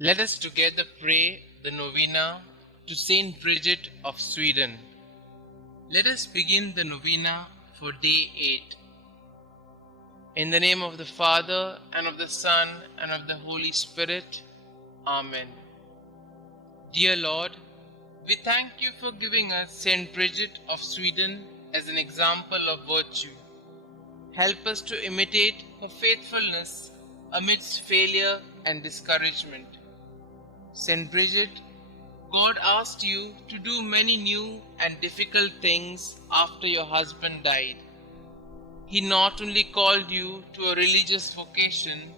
Let us together pray the Novena to St Bridget of Sweden. Let us begin the Novena for day 8. In the name of the Father, and of the Son, and of the Holy Spirit. Amen. Dear Lord, we thank you for giving us St Bridget of Sweden as an example of virtue. Help us to imitate her faithfulness amidst failure and discouragement. St Bridget, God asked you to do many new and difficult things after your husband died. He not only called you to a religious vocation,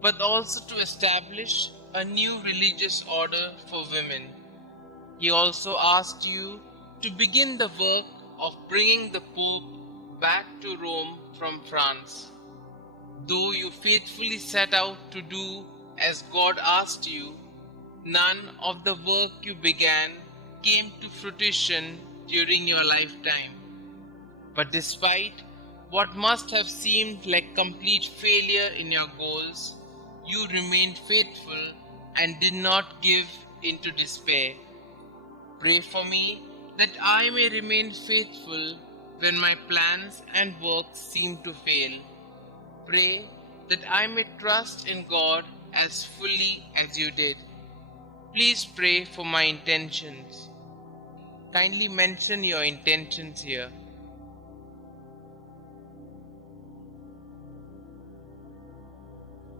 but also to establish a new religious order for women. He also asked you to begin the work of bringing the Pope back to Rome from France. Though you faithfully set out to do as God asked you, none of the work you began came to fruition during your lifetime. But despite what must have seemed like complete failure in your goals, you remained faithful and did not give into despair. Pray for me that I may remain faithful when my plans and works seem to fail. Pray that I may trust in God as fully as you did. Please pray for my intentions. Kindly mention your intentions here.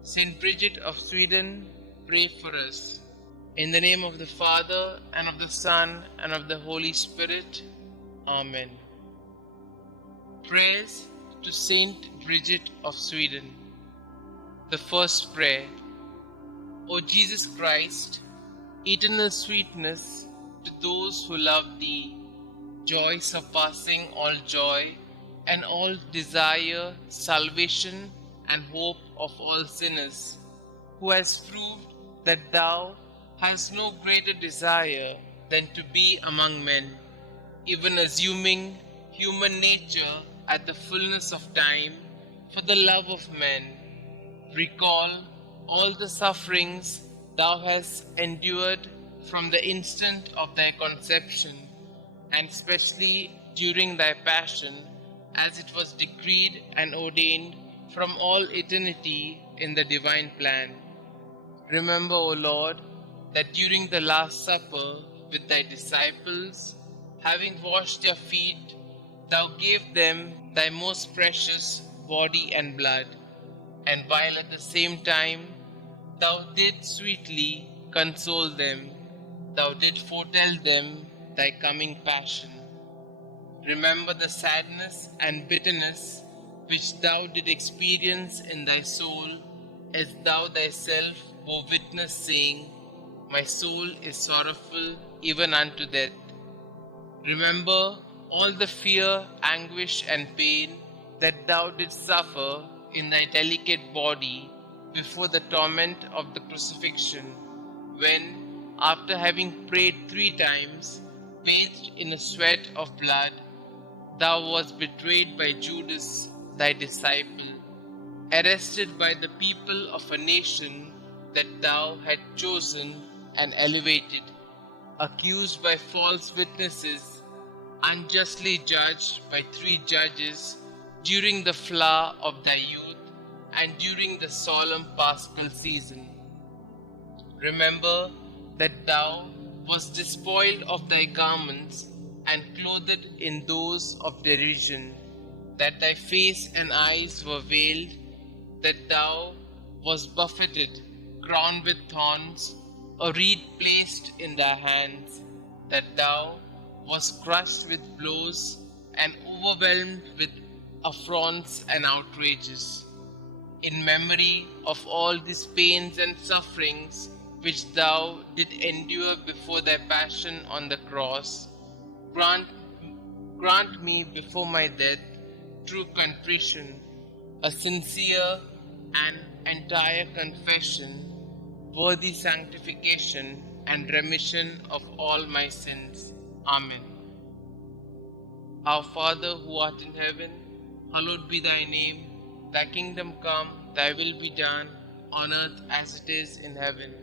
St. Bridget of Sweden, pray for us. In the name of the Father, and of the Son, and of the Holy Spirit. Amen. Prayers to St. Bridget of Sweden. The first prayer. O Jesus Christ, eternal sweetness to those who love Thee, joy surpassing all joy, and all desire salvation and hope of all sinners, who has proved that Thou hast no greater desire than to be among men, even assuming human nature at the fullness of time for the love of men. Recall all the sufferings Thou hast endured from the instant of Thy conception, and especially during Thy passion, as it was decreed and ordained from all eternity in the divine plan. Remember, O Lord, that during the Last Supper with Thy disciples, having washed their feet, Thou gave them Thy most precious body and blood, and while at the same time Thou didst sweetly console them, Thou didst foretell them Thy coming passion. Remember the sadness and bitterness which Thou didst experience in Thy soul, as Thou Thyself bore witness, saying, My soul is sorrowful even unto death. Remember all the fear, anguish, and pain that Thou didst suffer in Thy delicate body before the torment of the crucifixion, when, after having prayed 3 times, bathed in a sweat of blood, Thou wast betrayed by Judas, Thy disciple, arrested by the people of a nation that Thou had chosen and elevated, accused by false witnesses, unjustly judged by 3 judges during the flower of Thy youth and during the solemn Paschal season. Remember that Thou wast despoiled of Thy garments and clothed in those of derision, that Thy face and eyes were veiled, that Thou wast buffeted, crowned with thorns, a reed placed in Thy hands, that Thou wast crushed with blows and overwhelmed with affronts and outrages. In memory of all these pains and sufferings which Thou did endure before Thy passion on the cross, grant me before my death true contrition, a sincere and entire confession, worthy sanctification and remission of all my sins. Amen. Our Father who art in heaven, hallowed be Thy name. Thy kingdom come, Thy will be done, on earth as it is in heaven.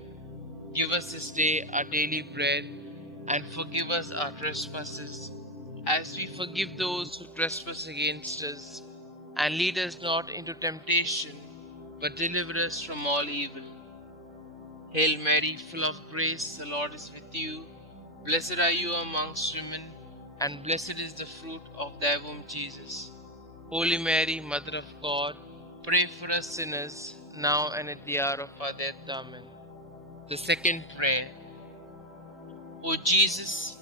Give us this day our daily bread, and forgive us our trespasses, as we forgive those who trespass against us. And lead us not into temptation, but deliver us from all evil. Hail Mary, full of grace, the Lord is with you. Blessed are you amongst women, and blessed is the fruit of thy womb, Jesus. Holy Mary, Mother of God, pray for us sinners, now and at the hour of our death. Amen. The second prayer. O Jesus,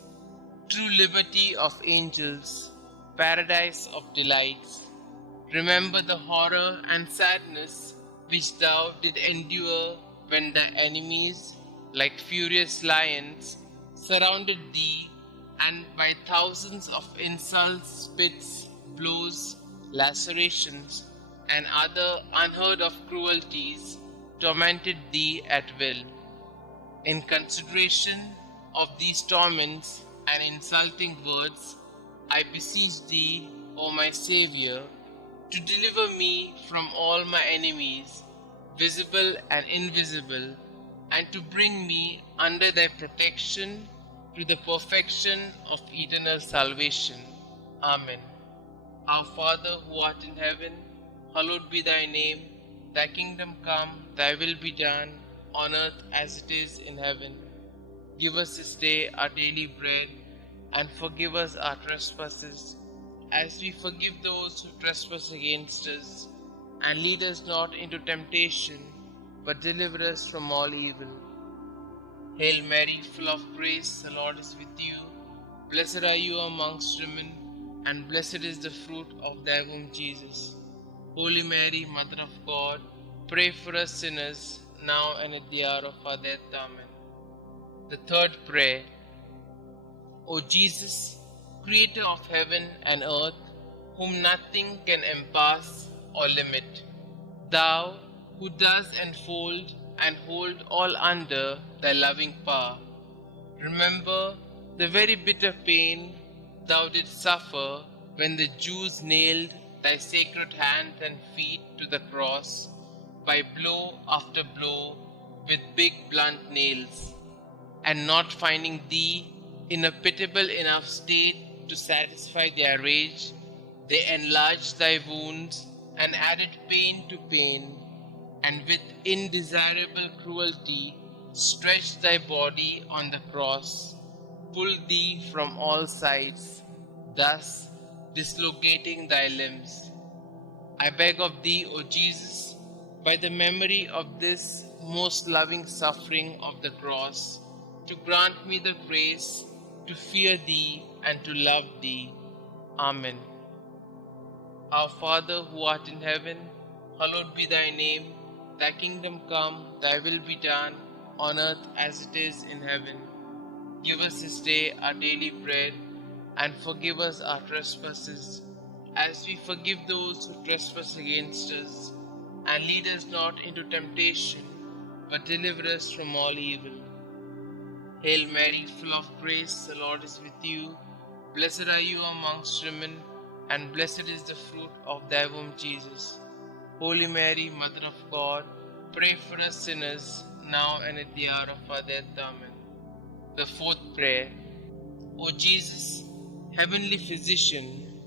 true liberty of angels, paradise of delights, remember the horror and sadness which thou did endure when thy enemies, like furious lions, surrounded thee, and by thousands of insults, spits, blows, lacerations, and other unheard of cruelties tormented thee at will. In consideration of these torments and insulting words, I beseech thee, O my Xavier, to deliver me from all my enemies, visible and invisible, and to bring me under thy protection to the perfection of eternal salvation. Amen. Our Father who art in heaven, hallowed be thy name. Thy kingdom come, thy will be done, on earth as it is in heaven. Give us this day our daily bread, and forgive us our trespasses, as we forgive those who trespass against us. And lead us not into temptation, but deliver us from all evil. Hail Mary, full of grace, the Lord is with you. Blessed are you amongst women, and blessed is the fruit of thy womb, Jesus. Holy Mary, Mother of God, pray for us sinners, now and at the hour of our death. Amen. The third prayer. O Jesus, Creator of heaven and earth, whom nothing can encompass or limit, thou who dost enfold and hold all under thy loving power, remember the very bitter pain thou didst suffer when the Jews nailed thy sacred hands and feet to the cross by blow after blow with big blunt nails, and not finding thee in a pitiable enough state to satisfy their rage, they enlarged thy wounds and added pain to pain, and with indesirable cruelty stretched thy body on the cross, pulled thee from all sides, thus dislocating thy limbs. I beg of thee, O Jesus, by the memory of this most loving suffering of the cross, to grant me the grace to fear thee and to love thee. Amen. Our Father who art in heaven, hallowed be thy name. Thy kingdom come, thy will be done, on earth as it is in heaven. Give us this day our daily bread, and forgive us our trespasses, as we forgive those who trespass against us. And lead us not into temptation, but deliver us from all evil. Hail Mary, full of grace, the Lord is with you. Blessed are you amongst women, and blessed is the fruit of thy womb, Jesus. Holy Mary, Mother of God, pray for us sinners, now and at the hour of our death. Amen. The fourth prayer. O Jesus, heavenly physician,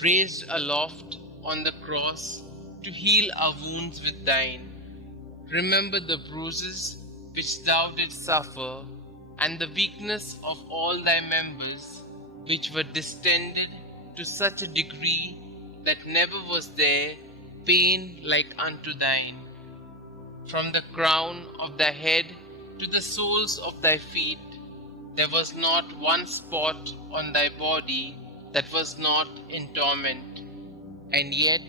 raised aloft on the cross to heal our wounds with thine, remember the bruises which thou didst suffer, and the weakness of all thy members, which were distended to such a degree that never was there pain like unto thine. From the crown of thy head to the soles of thy feet, there was not one spot on thy body that was not in torment. And yet,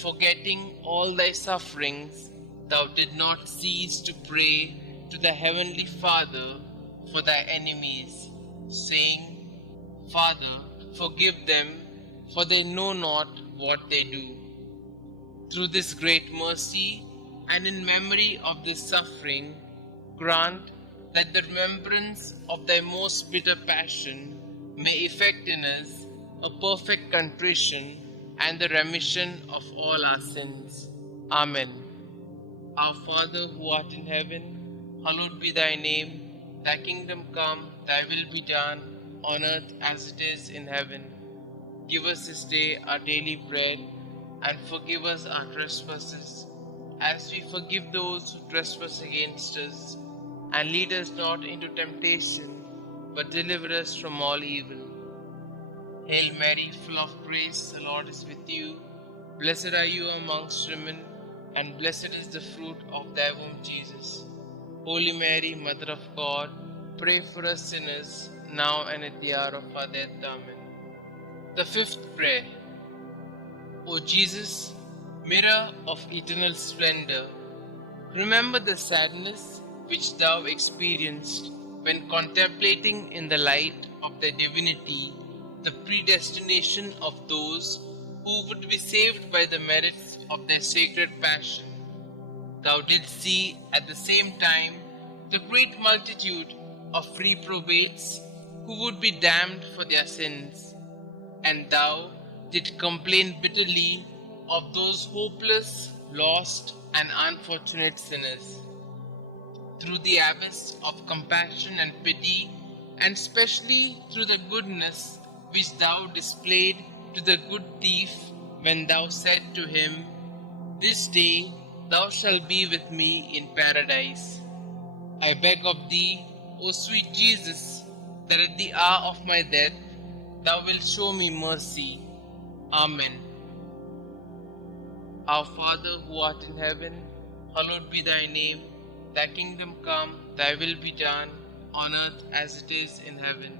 forgetting all thy sufferings, thou did not cease to pray to the heavenly Father for thy enemies, saying, Father, forgive them, for they know not what they do. Through this great mercy, and in memory of this suffering, grant that the remembrance of thy most bitter passion may effect in us a perfect contrition and the remission of all our sins. Amen. Our Father who art in heaven, hallowed be thy name. Thy kingdom come, thy will be done, on earth as it is in heaven. Give us this day our daily bread, and forgive us our trespasses, as we forgive those who trespass against us. And lead us not into temptation, but deliver us from all evil. Hail Mary, full of grace, the Lord is with you. Blessed are you amongst women, and blessed is the fruit of thy womb, Jesus. Holy Mary, Mother of God, pray for us sinners, now and at the hour of our death. Amen. The fifth prayer. O Jesus, mirror of eternal splendor, remember the sadness which thou experienced when contemplating in the light of thy divinity the predestination of those who would be saved by the merits of their sacred passion. Thou didst see at the same time the great multitude of reprobates who would be damned for their sins, and thou didst complain bitterly of those hopeless, lost, and unfortunate sinners. Through the abyss of compassion and pity, and specially through the goodness which thou displayed to the good thief when thou said to him, "This day thou shalt be with me in paradise." I beg of thee, O sweet Jesus, that at the hour of my death thou wilt show me mercy. Amen. Our Father who art in heaven, hallowed be thy name. Thy kingdom come, thy will be done, on earth as it is in heaven.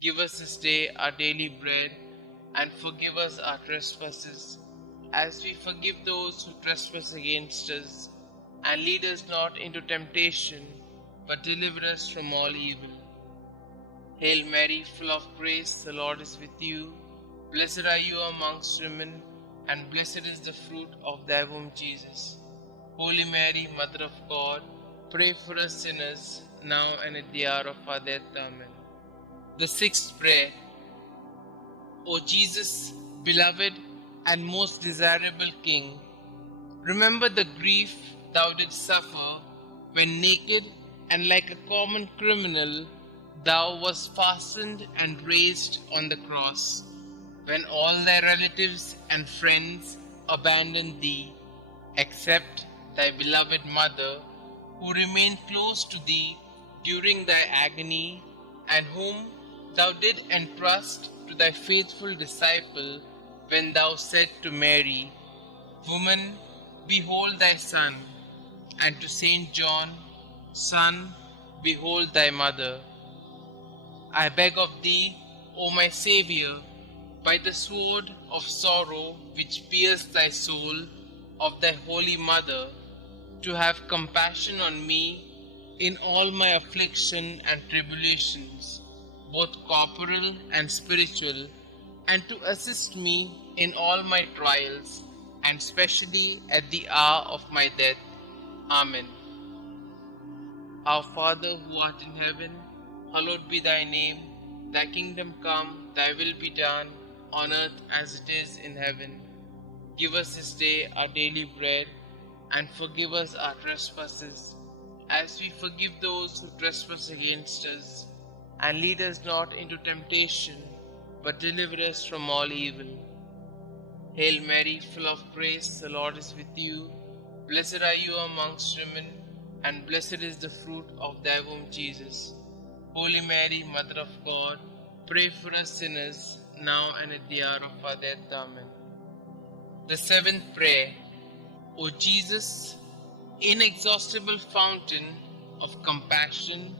Give us this day our daily bread, and forgive us our trespasses, as we forgive those who trespass against us. And lead us not into temptation, but deliver us from all evil. Hail Mary, full of grace, the Lord is with you. Blessed are you amongst women, and blessed is the fruit of thy womb, Jesus. Holy Mary, Mother of God, pray for us sinners, now and at the hour of our death. Amen. The sixth prayer. O Jesus, beloved and most desirable King, remember the grief thou didst suffer when naked and like a common criminal thou wast fastened and raised on the cross, when all thy relatives and friends abandoned thee, except thy beloved mother, who remained close to thee during thy agony, and whom thou did entrust to thy faithful disciple when thou said to Mary, "Woman, behold thy son," and to Saint John, "Son, behold thy mother." I beg of thee, O my Xavier, by the sword of sorrow which pierced thy soul of thy holy mother, to have compassion on me in all my affliction and tribulations, both corporal and spiritual, and to assist me in all my trials, and specially at the hour of my death. Amen. Our Father who art in heaven, hallowed be thy name. Thy kingdom come, thy will be done, on earth as it is in heaven. Give us this day our daily bread, and forgive us our trespasses, as we forgive those who trespass against us. And lead us not into temptation, but deliver us from all evil. Hail Mary, full of grace, the Lord is with you. Blessed are you amongst women, and blessed is the fruit of thy womb, Jesus. Holy Mary, Mother of God, pray for us sinners, now and at the hour of our death. Amen. Give us this day our daily bread, and forgive us our trespasses, as we forgive those who trespass against us. And lead us not into temptation, but deliver us from all evil. Hail Mary, full of grace, the Lord is with you. Blessed are you amongst women, and blessed is the fruit of thy womb, Jesus. Holy Mary, Mother of God, pray for us sinners, now and at the hour of our death. Amen. The seventh prayer. O Jesus, inexhaustible fountain of compassion,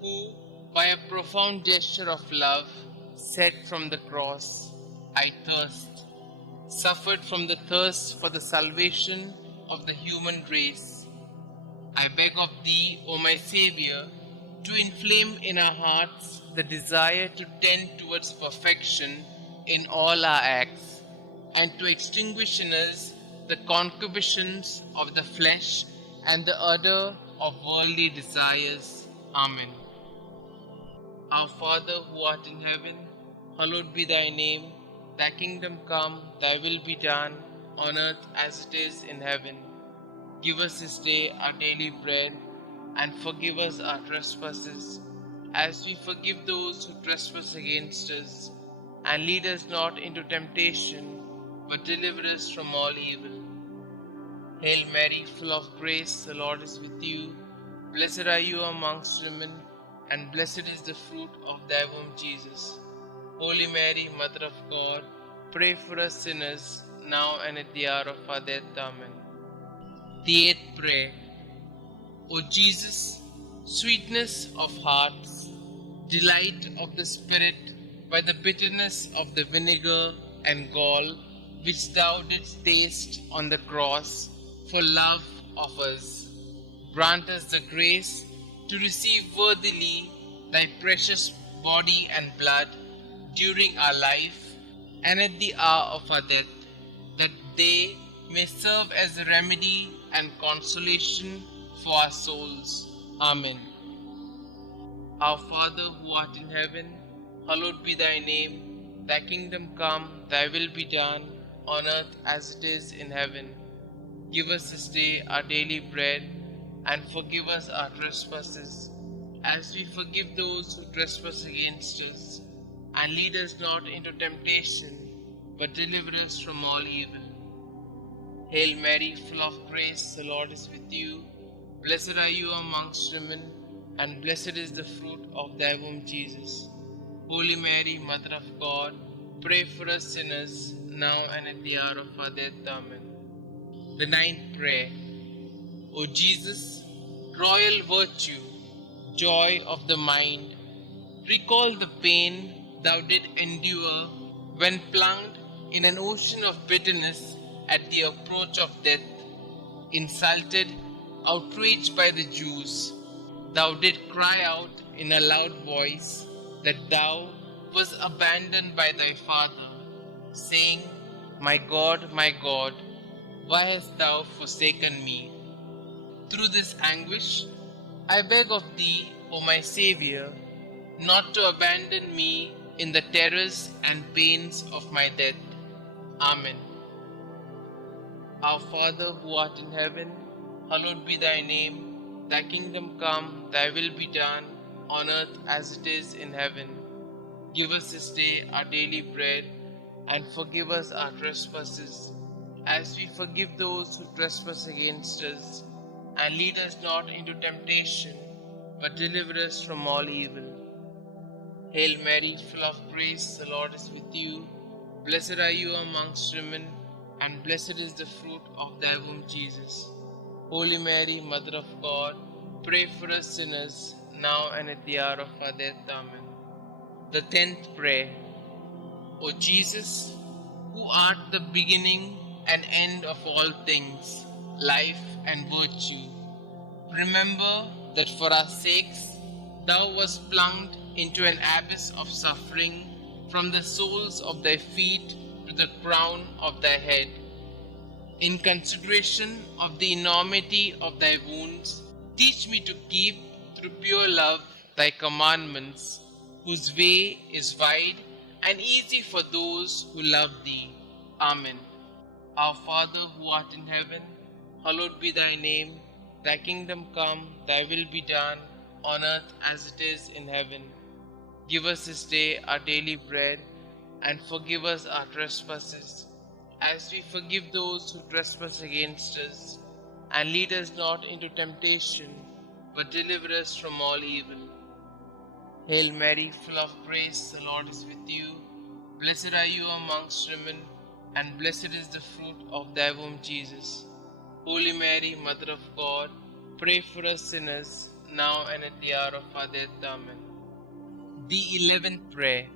who, by a profound gesture of love, said from the cross, "I thirst," suffered from the thirst for the salvation of the human race. I beg of thee, O my Saviour, to inflame in our hearts the desire to tend towards perfection in all our acts, and to extinguish in us the concupiscence of the flesh and the ardor of worldly desires. Amen. Our Father who art in heaven, hallowed be thy name. Thy kingdom come, thy will be done, on earth as it is in heaven. Give us this day our daily bread, and forgive us our trespasses, as we forgive those who trespass against us. And lead us not into temptation, but deliver us from all evil. Hail Mary, full of grace, the Lord is with you. Blessed are you amongst women, and blessed is the fruit of thy womb, Jesus. Holy Mary, Mother of God, pray for us sinners, now and at the hour of our death. Amen. The eighth prayer. O Jesus, sweetness of hearts, delight of the Spirit, by the bitterness of the vinegar and gall which thou didst taste on the cross for love of us, grant us the grace to receive worthily thy precious body and blood during our life and at the hour of our death, that they may serve as a remedy and consolation for our souls. Amen. Our Father who art in heaven, hallowed be thy name. Thy kingdom come, thy will be done, on earth as it is in heaven. Give us this day our daily bread, and forgive us our trespasses, as we forgive those who trespass against us. And lead us not into temptation, but deliver us from all evil. Hail Mary, full of grace, the Lord is with you. Blessed are you amongst women, and blessed is the fruit of thy womb, Jesus. Holy Mary, Mother of God, pray for us sinners, now and at the hour of our death. Amen. The ninth prayer. O Jesus, royal virtue, joy of the mind, recall the pain thou did endure when plunged in an ocean of bitterness at the approach of death. Insulted, outraged by the Jews, thou did cry out in a loud voice that thou wast abandoned by thy Father, saying, my God, why hast thou forsaken me? Through this anguish, I beg of thee, O my Xavier, not to abandon me in the terrors and pains of my death. Amen. Our Father who art in heaven, hallowed be thy name. Thy kingdom come, thy will be done, on earth as it is in heaven. Give us this day our daily bread, and forgive us our trespasses, as we forgive those who trespass against us. And lead us not into temptation, but deliver us from all evil. Hail Mary, full of grace, the Lord is with you. Blessed are you amongst women, and blessed is the fruit of thy womb, Jesus. Holy Mary, Mother of God, pray for us sinners, now and at the hour of our death. Amen. The 10th prayer. O Jesus, who art the beginning and end of all things, life and virtue, remember that for our sakes thou wast plunged into an abyss of suffering, from the soles of thy feet to the crown of thy head. In consideration of the enormity of thy wounds, teach me to keep, through pure love, thy commandments, whose way is wide and easy for those who love thee. Amen. Our Father who art in heaven, hallowed be thy name. Thy kingdom come, thy will be done, on earth as it is in heaven. Give us this day our daily bread, and forgive us our trespasses, as we forgive those who trespass against us. And lead us not into temptation, but deliver us from all evil. Hail Mary, full of grace, the Lord is with you. Blessed are you amongst women, and blessed is the fruit of thy womb, Jesus. Holy Mary, Mother of God, pray for us sinners, now and at the hour of our death. Amen. The 11th prayer.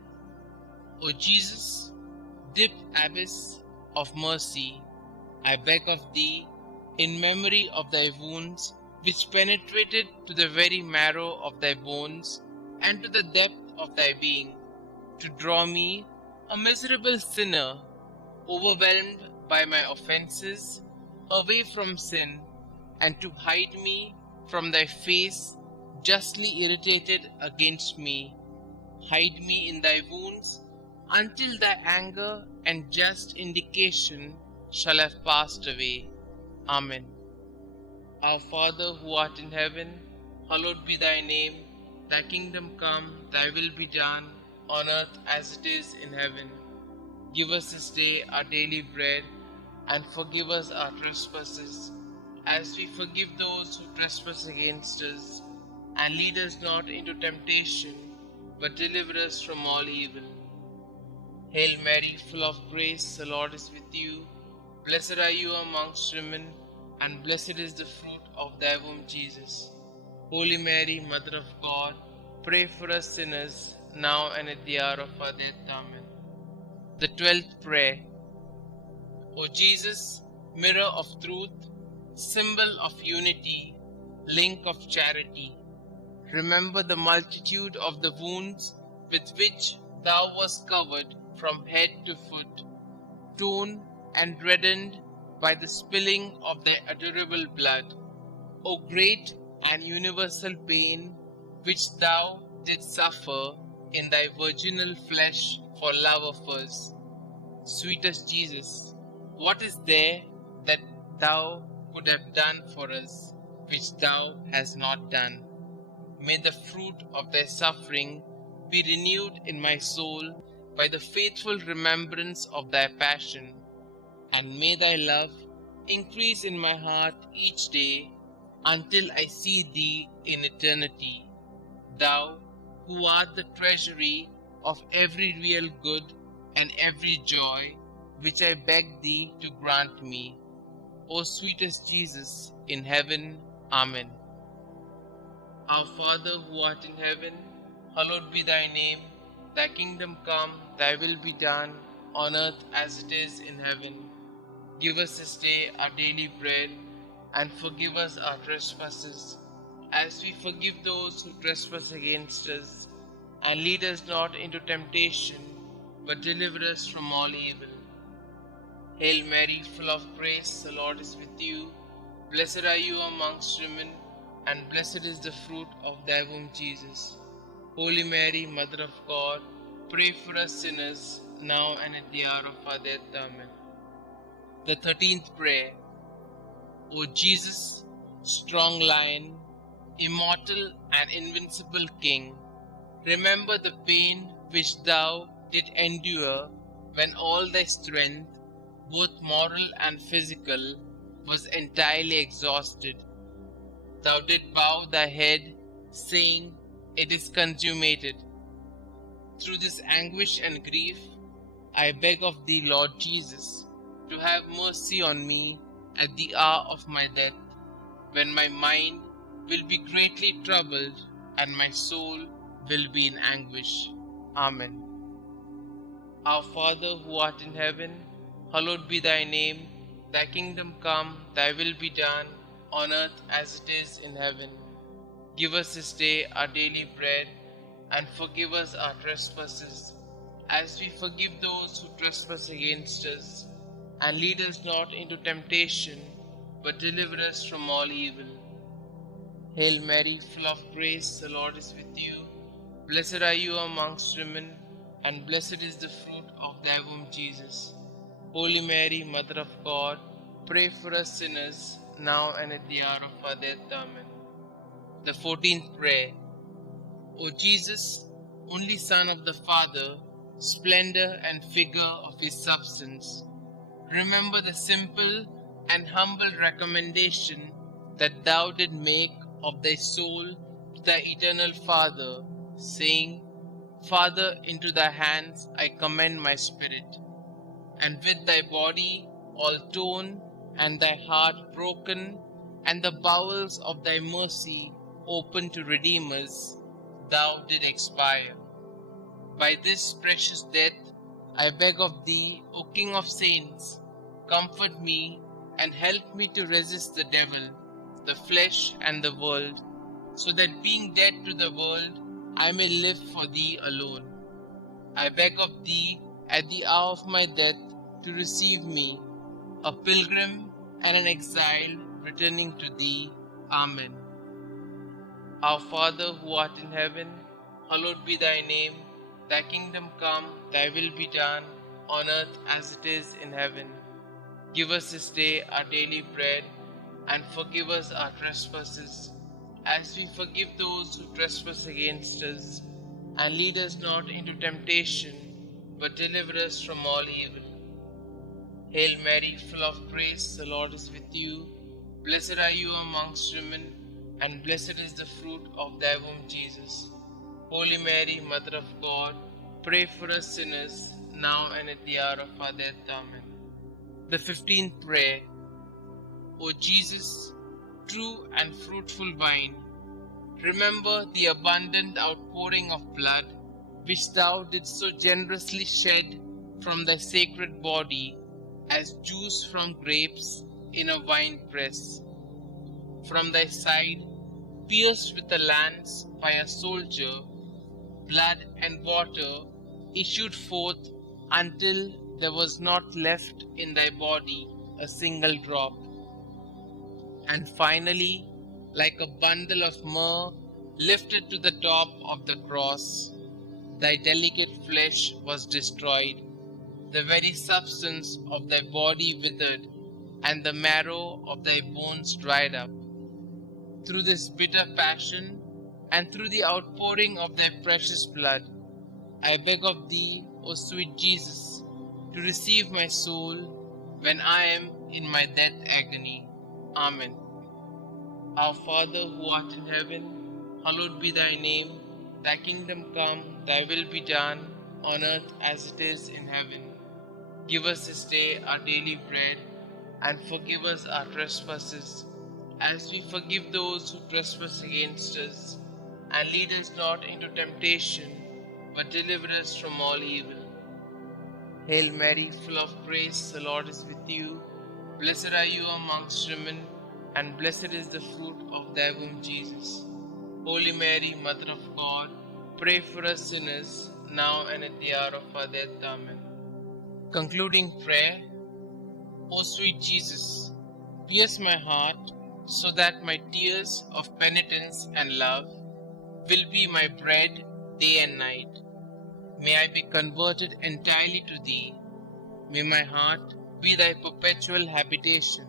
O Jesus, deep abyss of mercy, I beg of thee, in memory of thy wounds, which penetrated to the very marrow of thy bones and to the depth of thy being, to draw me, a miserable sinner, overwhelmed by my offenses, away from sin, and to hide me from thy face, justly irritated against me. Hide me in thy wounds, until thy anger and just indication shall have passed away. Amen. Our Father who art in heaven, Hallowed be thy name, thy kingdom come, thy will be done, on earth as it is in heaven. Give us this day our daily bread, and forgive us our trespasses, as we forgive those who trespass against us. And lead us not into temptation, but deliver us from all evil. Hail Mary, full of grace, the Lord is with you. Blessed are you amongst women, and blessed is the fruit of thy womb, Jesus. Holy Mary, Mother of God, pray for us sinners, now and at the hour of our death. Amen. The 12th prayer. O Jesus, mirror of truth, symbol of unity, link of charity, remember the multitude of the wounds with which thou wast covered from head to foot, torn and reddened by the spilling of thy adorable blood. O great and universal pain which thou didst suffer in thy virginal flesh for love of us. Sweetest Jesus, what is there that thou could have done for us, which thou hast not done? May the fruit of thy suffering be renewed in my soul by the faithful remembrance of thy passion, and may thy love increase in my heart each day until I see thee in eternity, thou who art the treasury of every real good and every joy, which I beg thee to grant me. O sweetest Jesus in heaven. Amen. Our Father who art in heaven, hallowed be thy name. Thy kingdom come, thy will be done, on earth as it is in heaven. Give us this day our daily bread, and forgive us our trespasses, as we forgive those who trespass against us. And lead us not into temptation, but deliver us from all evil. Hail Mary, full of grace, the Lord is with you. Blessed are you amongst women, and blessed is the fruit of thy womb, Jesus. Holy Mary, Mother of God, pray for us sinners, now and at the hour of our death. Amen. The 13th prayer. O Jesus, strong lion, immortal and invincible King, remember the pain which thou didst endure when all thy strength, both moral and physical, was entirely exhausted. Thou didst bow thy head, saying, "It is consummated." Through this anguish and grief, I beg of thee, Lord Jesus, to have mercy on me at the hour of my death, when my mind will be greatly troubled and my soul will be in anguish. Amen. Our Father who art in heaven, hallowed be thy name. Thy kingdom come, thy will be done, on earth as it is in heaven. Give us this day our daily bread, and forgive us our trespasses, as we forgive those who trespass against us. And lead us not into temptation, but deliver us from all evil. Hail Mary, full of grace, the Lord is with you. Blessed are you amongst women, and blessed is the fruit of thy womb, Jesus. Holy Mary, Mother of God, pray for us sinners, now and at the hour of our death. Amen. The 14th prayer. O Jesus, only Son of the Father, splendor and figure of his substance, remember the simple and humble recommendation that thou didst make of thy soul to thy eternal Father, saying, "Father, into thy hands I commend my spirit." And with thy body all torn, and thy heart broken, and the bowels of thy mercy open to redeem us, thou did expire. By this precious death, I beg of thee, O King of saints, comfort me and help me to resist the devil, the flesh, and the world, so that being dead to the world, I may live for thee alone. I beg of thee, at the hour of my death, to receive me, a pilgrim and an exile returning to thee. Amen. Our Father who art in heaven, hallowed be thy name. Thy kingdom come, thy will be done, on earth as it is in heaven. Give us this day our daily bread, and forgive us our trespasses, as we forgive those who trespass against us. And lead us not into temptation, but deliver us from all evil. Hail Mary, full of grace, the Lord is with you. Blessed are you amongst women, and blessed is the fruit of thy womb, Jesus. Holy Mary, Mother of God, pray for us sinners, now and at the hour of our death. Amen. The 15th prayer. O Jesus, true and fruitful vine, remember the abundant outpouring of blood which thou didst so generously shed from thy sacred body as juice from grapes in a wine press. From thy side, pierced with a lance by a soldier, blood and water issued forth until there was not left in thy body a single drop. And finally, like a bundle of myrrh lifted to the top of the cross, thy delicate flesh was destroyed, the very substance of thy body withered, and the marrow of thy bones dried up. Through this bitter passion, and through the outpouring of thy precious blood, I beg of thee, O sweet Jesus, to receive my soul when I am in my death agony. Amen. Our Father who art in heaven, hallowed be thy name. Thy kingdom come, thy will be done, on earth as it is in heaven. Give us this day our daily bread, and forgive us our trespasses, as we forgive those who trespass against us. And lead us not into temptation, but deliver us from all evil. Hail Mary, full of grace, the Lord is with you. Blessed are you amongst women, and blessed is the fruit of thy womb, Jesus. Holy Mary, Mother of God, pray for us sinners, now and at the hour of our death. Amen. Concluding prayer. O sweet Jesus, pierce my heart so that my tears of penitence and love will be my bread day and night. May I be converted entirely to thee. May my heart be thy perpetual habitation.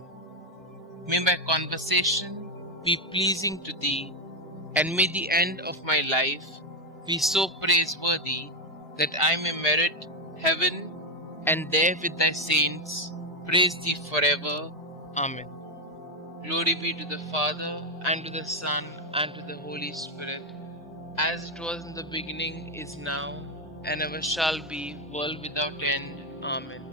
May my conversation be pleasing to thee, and may the end of my life be so praiseworthy that I may merit heaven, and there with thy saints praise thee forever. Amen. Glory be to the Father, and to the Son, and to the Holy Spirit, as it was in the beginning, is now, and ever shall be, world without end. Amen.